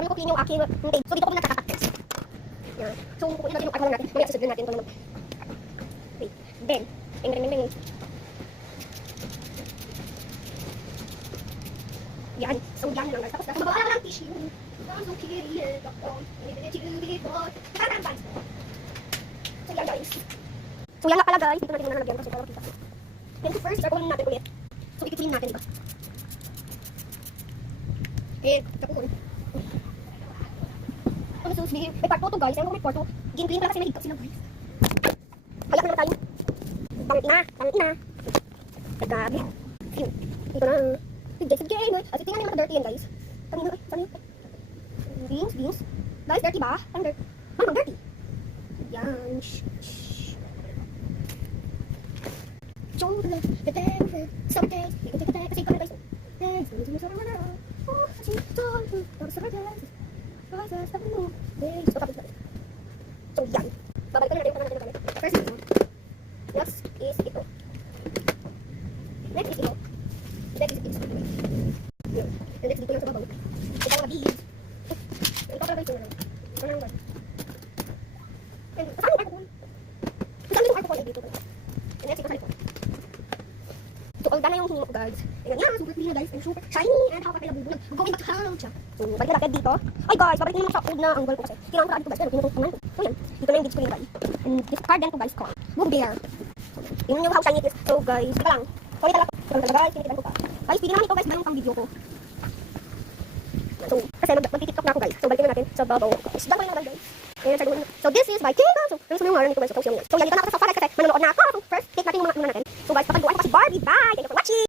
sabi ko clean yung aking page. So, dito ko muna tatatak. Yan. So, kukunin natin yung ano natin. Mamaya susunod natin ito naman. Wait. Then, bing. Yan. So, yan lang guys. Tapos, mababa lang ng tissue. So, kiriyan ako. So, yan guys. So, yan na pala guys. Dito natin muna nalagyan kasi para makita. Then, first, circle natin ulit. So, i-clean natin, diba? Eh, kapukul. Ano so, sige. May part 2 to guys. Ayun ko may part 2. Gin-clean pala kasi may higkap sila guys. Kaya naman tayo. Pangit na. Nagkabi. Yun. Dito na. Sige. As tingnan naman dirty yan guys. Kanina, saan yun? Beans. Guys, dirty ba? Ang dirty. Mamang dirty. Yan. Shh. Chocolate. Something. Kasi ikaw na guys. So, yan. Babalikan na natin yung natin. First ito. Next is ito. Next is ito. Yun. And next dito lang sa babaw. Ito ang mabihid. Ito pala ito na lang. Ito na lang ba? Kasama yung alcohol. Kasama yung alcohol dito. And next ito sa likod. So, all done na yung hinimo ko guys. Ayan yan, super clean na guys. And super shiny. And how kapila bubulog. Going back to hell siya. So, balik na natin dito. Ay guys, babalik na naman sa old na angle ko kasi. Kailangan ko ito guys. Pero kinukumpanan ko. So, yan. Dito na yung gauge ko yung guys. And this card din ko guys. Boom bear. So, yun yung how shiny it is. So guys, dito lang. Sorry talaga. Talaga guys, kinitilan ko pa. Guys, pili naman ito guys. Mayroon pang video ko. So, kasi mag-tiktok na ako guys. So, balikin na natin sa babaw guys. Diyan ko lang guys. So, this is my Kika. So, ano yung ngayon nito guys. So, yan dito na ako sa Faras kasi manonood na ako. So, first, take natin yung mga natin. So guys, papagawa ko kasi Barbie. Bye! Thank you for watching!